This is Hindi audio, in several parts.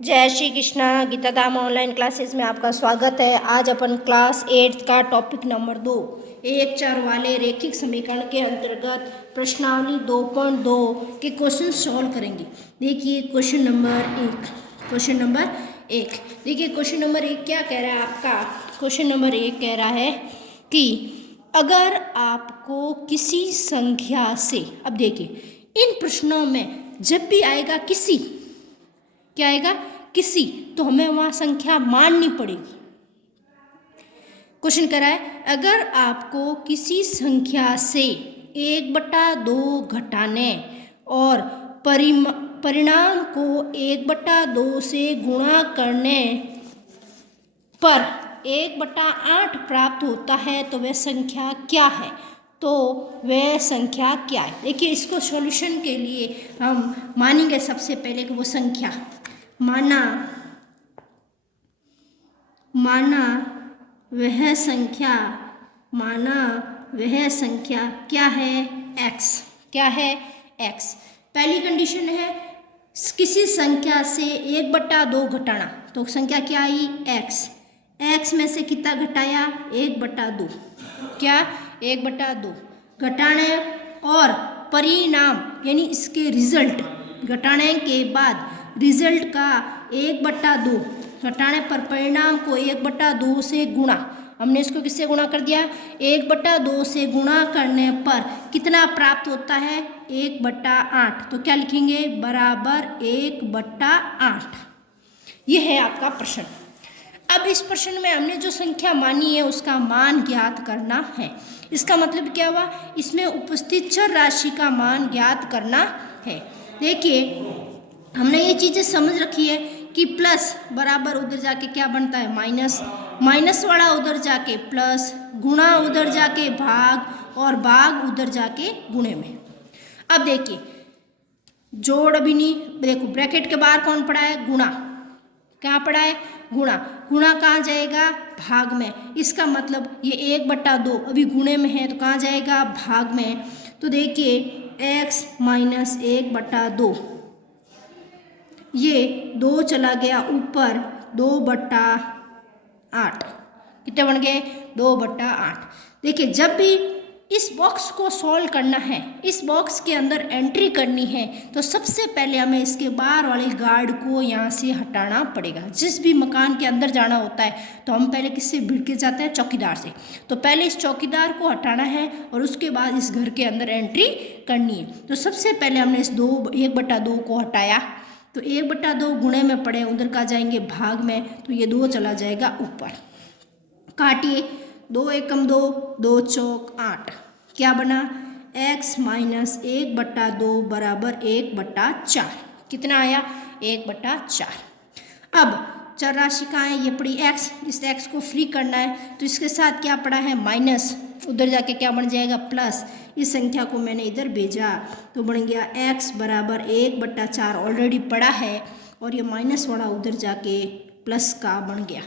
जय श्री कृष्णा। गीता धाम ऑनलाइन क्लासेस में आपका स्वागत है। आज अपन क्लास 8 का टॉपिक नंबर 2 एक चर वाले रैखिक समीकरण के अंतर्गत प्रश्नावली 2.2 के क्वेश्चन सॉल्व करेंगे। देखिए क्वेश्चन नंबर एक देखिए क्वेश्चन नंबर 1 क्या कह रहा है आपका। क्वेश्चन नंबर 1 कह रहा है कि अगर आपको किसी संख्या से, अब देखिए इन प्रश्नों में जब भी आएगा किसी, क्या आएगा किसी, तो हमें वहां संख्या माननी पड़ेगी। क्वेश्चन करा है अगर आपको किसी संख्या से 1/2 घटाने और परिणाम को 1/2 से गुणा करने पर 1/8 प्राप्त होता है तो वह संख्या क्या है। तो वह संख्या क्या है। देखिए इसको सॉल्यूशन के लिए हम मानेंगे सबसे पहले कि वो संख्या माना वह संख्या क्या है, x। क्या है x। पहली कंडीशन है किसी संख्या से 1/2 घटाना, तो संख्या क्या आई x में से कितना घटाया 1/2, क्या 1/2 घटाने और परिणाम यानी इसके रिजल्ट घटाने के बाद रिजल्ट का 1/2 घटाने पर परिणाम को 1/2 से गुणा, हमने इसको किससे गुणा कर दिया 1/2 से गुणा करने पर कितना प्राप्त होता है 1/8, तो क्या लिखेंगे बराबर 1/8। यह है आपका प्रश्न। अब इस प्रश्न में हमने जो संख्या मानी है उसका मान ज्ञात करना है। इसका मतलब क्या हुआ, इसमें उपस्थित चर राशि का मान ज्ञात करना है। देखिए हमने ये चीज़ें समझ रखी है कि प्लस बराबर उधर जाके क्या बनता है माइनस वाला उधर जाके प्लस, गुणा उधर जाके भाग और भाग उधर जाके गुणे में। अब देखिए जोड़ अभी नहीं, देखो ब्रैकेट के बाहर कौन पड़ा है गुणा, कहाँ पड़ा है गुणा कहाँ जाएगा भाग में। इसका मतलब ये 1/2 अभी गुणे में है तो कहाँ जाएगा भाग में। तो देखिए x माइनस 1/2, ये 2 चला गया ऊपर 2/8, कितने बन गए 2/8। देखिए जब भी इस बॉक्स को सॉल्व करना है, इस बॉक्स के अंदर एंट्री करनी है, तो सबसे पहले हमें इसके बाहर वाले गार्ड को यहाँ से हटाना पड़ेगा। जिस भी मकान के अंदर जाना होता है तो हम पहले किससे भिड़ के जाते हैं चौकीदार से, तो पहले इस चौकीदार को हटाना है और उसके बाद इस घर के अंदर एंट्री करनी है। तो सबसे पहले हमने इस 1/2 को हटाया, तो 1/2 गुणे में पड़े उधर का जाएंगे भाग में, तो ये 2 चला जाएगा ऊपर। काटिए 2 एकम 2, 2 चौक 8, क्या बना x माइनस 1/2 बराबर 1/4, कितना आया 1/4। अब चर राशि कहाँ है, ये पड़ी x, इस x को फ्री करना है तो इसके साथ क्या पड़ा है माइनस, उधर जाके क्या बन जाएगा प्लस। इस संख्या को मैंने इधर भेजा तो बन गया x बराबर 1/4 ऑलरेडी पड़ा है और ये माइनस वाला उधर जाके प्लस का बन गया।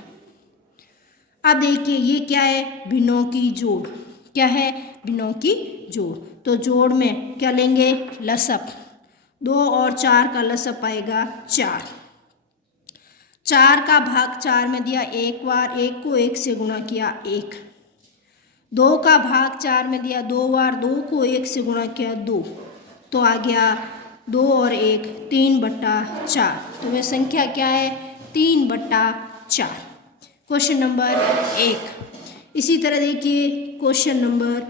अब देखिए ये क्या है भिन्नों की जोड़, क्या है भिन्नों की जोड़। तो जोड़ में क्या लेंगे लसअप, 2 और 4 का लसअप आएगा 4, 4 का भाग 4 में दिया एक बार, 1 को 1 से गुणा किया 1, 2 का भाग 4 में दिया 2 बार, 2 को 1 से गुणा किया 2, तो आ गया 2 और 1 3/4, तो वह संख्या क्या है 3/4। Question number 1। इसी तरह देखिए क्वेश्चन नंबर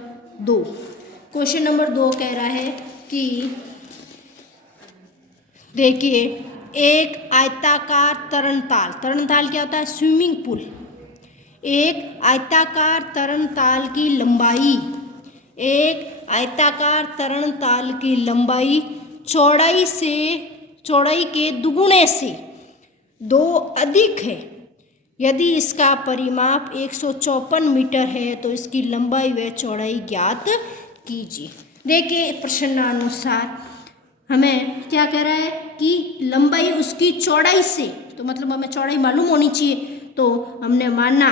2। क्वेश्चन नंबर 2 कह रहा है कि देखिए एक आयताकार तरणताल, तरणताल क्या होता है स्विमिंग पूल, एक आयताकार तरणताल की लंबाई, एक आयताकार तरणताल की लंबाई चौड़ाई के दुगुने से 2 अधिक है। यदि इसका परिमाप 154 मीटर है तो इसकी लंबाई व चौड़ाई ज्ञात कीजिए। देखिए प्रश्नानुसार हमें क्या कह रहा है कि लंबाई उसकी चौड़ाई से, तो मतलब हमें चौड़ाई मालूम होनी चाहिए, तो हमने माना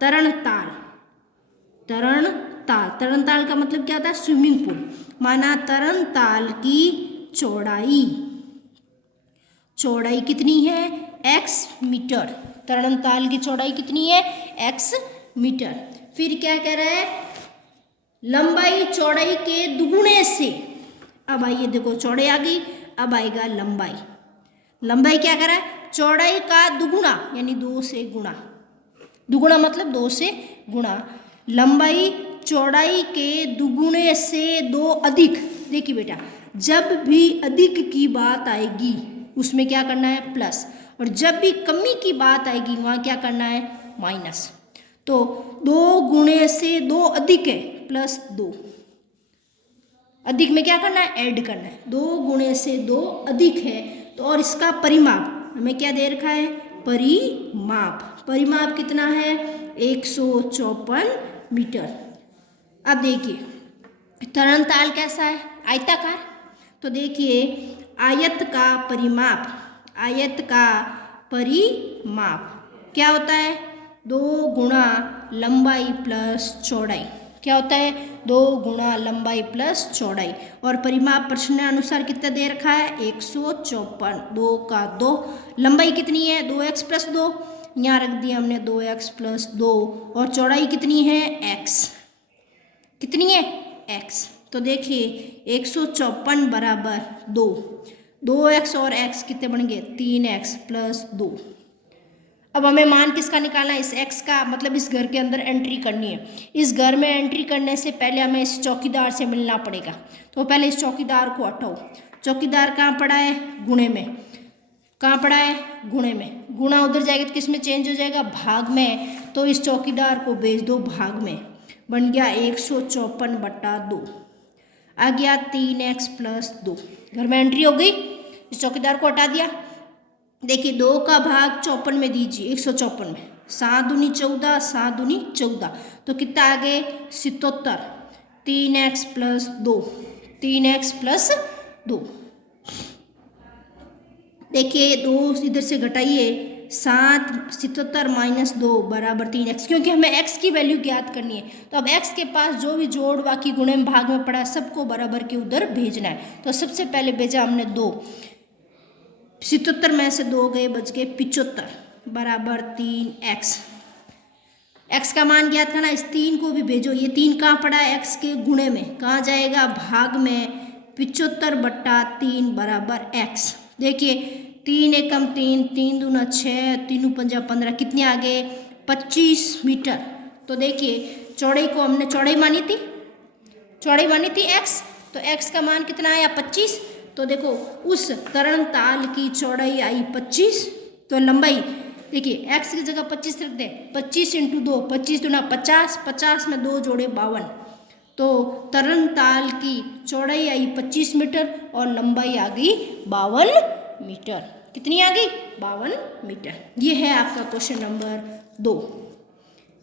तरणताल का मतलब क्या था स्विमिंग पूल, माना तरणताल की चौड़ाई चौड़ाई कितनी है x मीटर, तरणताल की चौड़ाई कितनी है x मीटर। फिर क्या कह रहा है, लंबाई चौड़ाई के दुगुने से। अब आइए देखो चौड़ाई आ गई, अब आएगा लंबाई। लंबाई क्या कर रहा है, चौड़ाई का दुगुना यानी 2 से गुणा, दुगुना मतलब 2 से गुणा। लंबाई चौड़ाई के दुगुने से 2 अधिक। देखिए बेटा, जब भी अधिक की बात आएगी उसमें क्या करना है प्लस, और जब भी कमी की बात आएगी वहाँ क्या करना है माइनस। तो 2 गुणे से 2 अधिक है प्लस 2, अधिक में क्या करना है ऐड करना है, 2 गुणे से 2 अधिक है। तो और इसका परिमाप हमें क्या दे रखा है, परिमाप। परिमाप कितना है 154 मीटर। अब देखिए तरणताल कैसा है, आयताकार। तो देखिए आयत का परिमाप, आयत का परिमाप क्या होता है 2 गुणा लंबाई प्लस चौड़ाई। क्या होता है 2 गुणा लंबाई प्लस चौड़ाई। और परिमाप प्रश्नानुसार कितना दे रखा है 154, 2 का 2। लंबाई कितनी है 2x प्लस 2, यहाँ रख दिया हमने 2x प्लस 2। और चौड़ाई कितनी है x, कितनी है x। तो देखिए 154 बराबर 2, 2x और x कितने बन गए 3x प्लस 2। अब हमें मान किसका निकालना है, इस x का, मतलब इस घर के अंदर एंट्री करनी है। इस घर में एंट्री करने से पहले हमें इस चौकीदार से मिलना पड़ेगा। तो पहले इस चौकीदार को हटाओ। चौकीदार कहाँ पड़ा है गुणे में, कहाँ पड़ा है गुणे में। गुणा उधर जाएगा तो किस में चेंज हो जाएगा भाग में। तो इस चौकीदार को भेज दो भाग में, बन गया 154/2, आ गया 3x प्लस 2। घर में एंट्री हो गई, इस चौकीदार को हटा दिया। देखिए 2 का भाग 54 में दीजिए, 154 में, 7 दूनी 14, 7 दूनी 14, तो कितना आ गए 77। 3x plus 2, 3x plus 2। देखिए 2 इधर से घटाइए, 7 77 माइनस 2 बराबर 3x, क्योंकि हमें x की वैल्यू ज्ञात करनी है। तो अब x के पास जो भी जोड़ बाकी गुणे में भाग में पड़ा है सबको बराबर के उधर भेजना है। तो सबसे पहले भेजा हमने 2, 77 में से 2 गए, बच गए 75 बराबर 3x। x का मान ज्ञात करना, इस 3 को भी भेजो। ये 3 कहाँ पड़ा है x के गुणे में, कहाँ जाएगा भाग में, 75/3 बराबर x। देखिए 3 एकम 3, 3 दूना 6, 3 पंजा 15, कितने आ गए 25 मीटर। तो देखिए चौड़ाई को हमने चौड़ाई मानी थी, चौड़ाई मानी थी x, तो x का मान कितना आया 25। तो देखो उस तरणताल की चौड़ाई आई 25, तो लंबाई देखिए x की जगह 25 रख दे, 25 × 2, 25 दूना 50, 50 में 2 जोड़े 52। तो तरणताल की चौड़ाई आई 25 मीटर और लंबाई आ गई 52 मीटर। कितनी आ गई 52 मीटर। ये है आपका क्वेश्चन नंबर 2।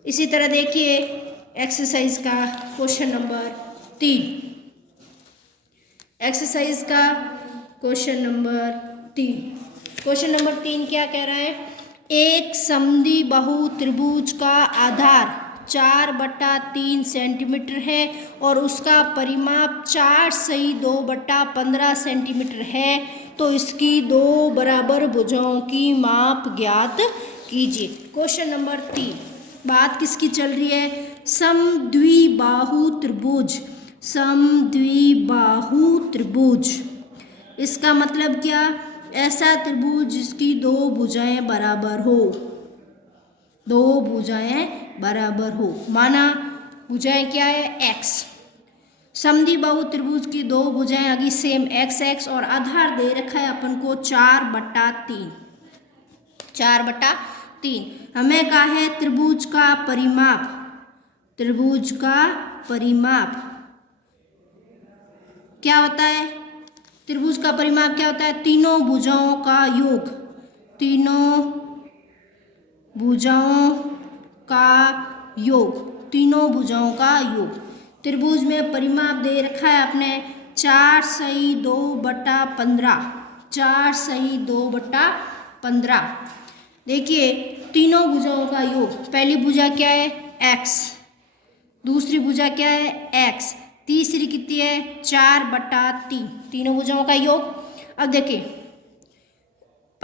इसी तरह देखिए एक्सरसाइज का क्वेश्चन नंबर 3। एक्सरसाइज का क्वेश्चन नंबर 3। क्वेश्चन नंबर 3 क्या कह रहा है, एक समद्विबाहु त्रिभुज का आधार 4/3 सेंटीमीटर है और उसका परिमाप 4/2/15 सेंटीमीटर है। तो इसकी 2 बराबर भुजाओं की माप ज्ञात कीजिए। क्वेश्चन नंबर 3, बात किसकी चल रही है, समद्विबाहु त्रिभुज। समद्विबाहु त्रिभुज, इसका मतलब क्या, ऐसा त्रिभुज जिसकी 2 भुजाएं बराबर हो, 2 भुजाएं बराबर हो। माना भुजाएं क्या है x। समद्विबाहु त्रिभुज की 2 भुजाएं आ गई सेम x और आधार दे रखा है अपन को 4/3, 4/3। हमें कहा है त्रिभुज का परिमाप, त्रिभुज का परिमाप क्या होता है, त्रिभुज का परिमाप क्या होता है, तीनों भुजाओं का योग, तीनों भुजाओं का योग, तीनों भुजाओं का योग। त्रिभुज में परिमाप दे रखा है अपने 4/2/15, 4/2/15। देखिए तीनों भुजाओं का योग, पहली भुजा क्या है x, दूसरी भुजा क्या है x, तीसरी कितनी है 4/3, तीनों भुजाओं का योग। अब देखिए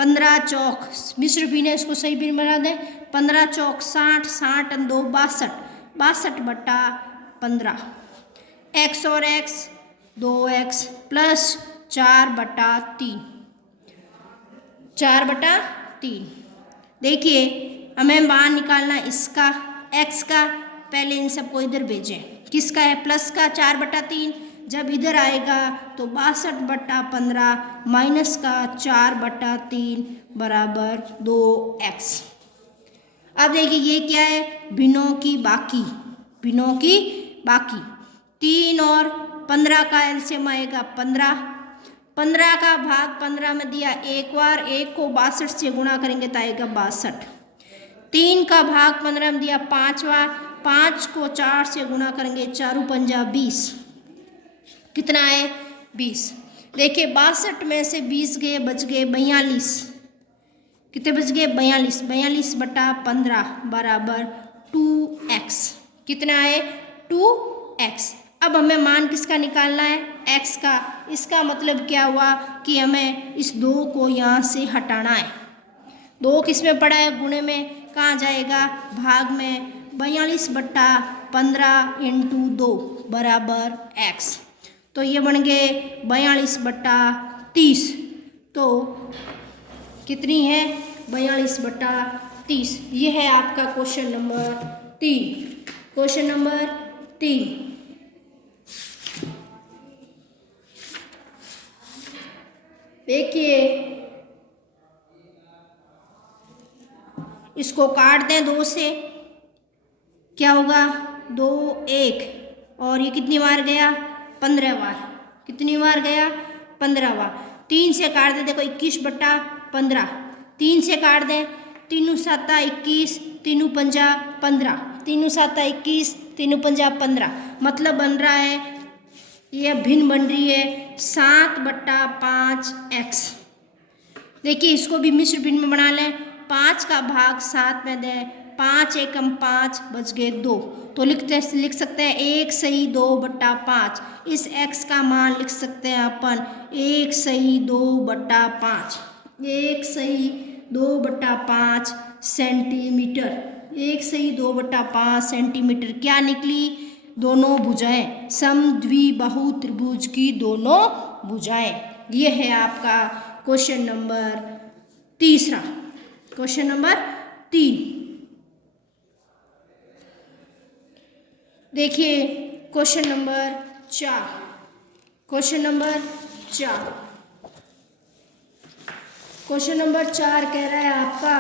15 चौक मिश्र भिन्न है, इसको सही भिन्न बना दें। 15 चौक 60, 60 और 2 62, 62 बटा 15। एक्स और एक्स 2x प्लस 4 बटा 3, 4 बटा 3। देखिए हमें मान निकालना इसका x का, पहले इन सबको इधर भेजें। किसका है? प्लस का 4 बटा 3, जब इधर आएगा तो 62 बटा 15 माइनस का 4 बटा 3 बराबर 2x। अब देखिए ये क्या है? भिन्नों की बाकी, भिन्नों की बाकी। 3 और 15 का एलसीएम आएगा 15, 15 का भाग 15 में दिया एक बार, 1 को 62 से गुणा करेंगे तो आएगा 62। 3 का भाग 15 में दिया 5 बार, 5 को 4 से गुणा करेंगे, 4 पंजा 20, कितना है? 20। देखिए 62 में से 20 गए, बच गए 42। कितने बच गए? 42, 42 बटा 15 बराबर 2x। कितना है? 2x। अब हमें मान किसका निकालना है? x का। इसका मतलब क्या हुआ कि हमें इस 2 को यहाँ से हटाना है। 2 किस में पड़ा है? गुणे में। कहाँ जाएगा? भाग में। 42 बटा 15 इंटू 2 बराबर x। तो ये बन गए 42 बटा 30। तो कितनी है? 42 बटा 30। ये है आपका क्वेश्चन नंबर 3। Question number 3। देखिए इसको काट दें 2 से, क्या होगा? 2 1 और ये कितनी बार गया? 15 बार। कितनी बार गया? 15 बार। 3 से काट दें, देखो 21 बटा 15। 3 से काट दें, 3 7 21, 3 पंजा 15, 3 7 21, 3 पंजा 15। मतलब बन रहा है, ये भिन्न बन रही है 7 बटा 5x। देखिए इसको भी मिश्र भिन्न में बना लें। 5 का भाग 7 में दें, 5 एकम 5 बच गए 2। तो लिख सकते हैं 1 सही 2 बटा 5। इस x का मान लिख सकते हैं अपन 1 सही 2 बटा 5। 1 सही 2 बटा 5 सेंटीमीटर। 1 सही 2 बटा 5 सेंटीमीटर क्या निकली? दोनों भुजाएं, समद्विबाहु त्रिभुज की दोनों भुजाएं। ये है आपका क्वेश्चन नंबर 3। Question number 3। देखिए question number 4। Question number 4। Question number 4 कह रहा है आपका,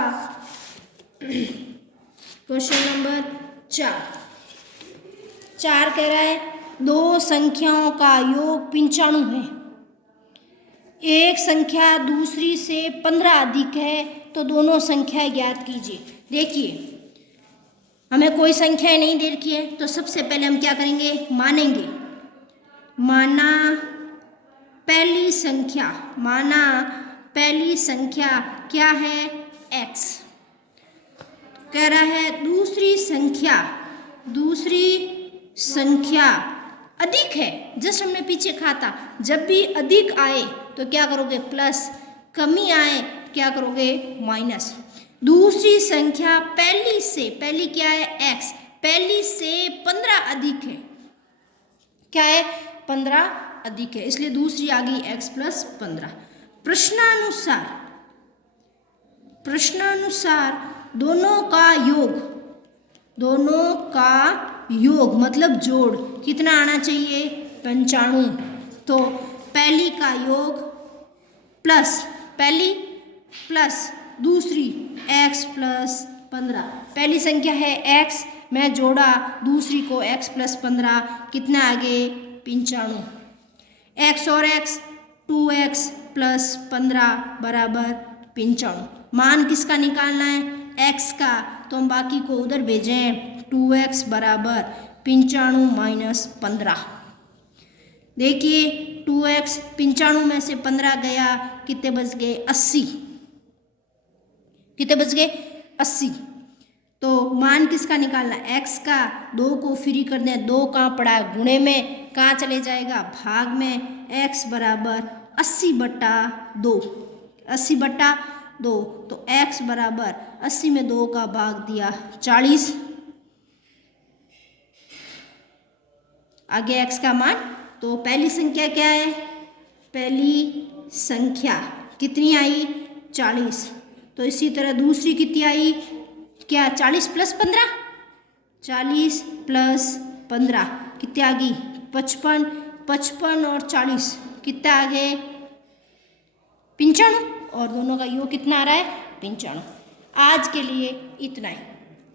क्वेश्चन नंबर 4 कह रहा है 2 संख्याओं का योग 95 है। एक संख्या दूसरी से 15 अधिक है, तो दोनों संख्याएं ज्ञात कीजिए। देखिए हमें कोई संख्या नहीं दे रखी है, तो सबसे पहले हम क्या करेंगे? मानेंगे। माना पहली संख्या, माना पहली संख्या क्या है? x। कह रहा है दूसरी संख्या, दूसरी संख्या अधिक है। जस्ट हमने पीछे कहा था जब भी अधिक आए तो क्या करोगे? प्लस, कमी आए क्या करोगे? माइनस। दूसरी संख्या पहली से, पहली क्या है? x, पहली से 15 अधिक है। क्या है? 15 अधिक है, इसलिए दूसरी आ गई x प्लस 15। प्रश्नानुसार, प्रश्नानुसार दोनों का योग, दोनों का योग मतलब जोड़ कितना आना चाहिए? 95। तो पहली का योग प्लस, पहली प्लस दूसरी x प्लस 15। पहली संख्या है x, मैं जोड़ा दूसरी को x प्लस 15, कितना आगे? 95। x और x 2x प्लस 15 बराबर 95। मान किसका निकालना है? x का। तो हम बाकी को उधर भेजें। 2x बराबर 95 माइनस 15। देखिए 2x 95 में से 15 गया, कितने बच गए? 80। कितने बच गए? 80। तो मान किसका निकालना? x का। 2 को फ्री कर दें, 2 कहाँ पड़ा है? गुणे में। कहाँ चले जाएगा? भाग में। x बराबर 80 बटा 2। 80 बटा 2, तो x बराबर 80 में 2 का भाग दिया 40। आगे x का मान, तो पहली संख्या क्या है, पहली संख्या कितनी आई 40, तो इसी तरह दूसरी कितनी आई, क्या 40 + 15, 40 + 15 कितने आ गई 55, 55 और 40 कितने आ गए 95, और दोनों का योग कितना आ रहा है 95। आज के लिए इतना ही।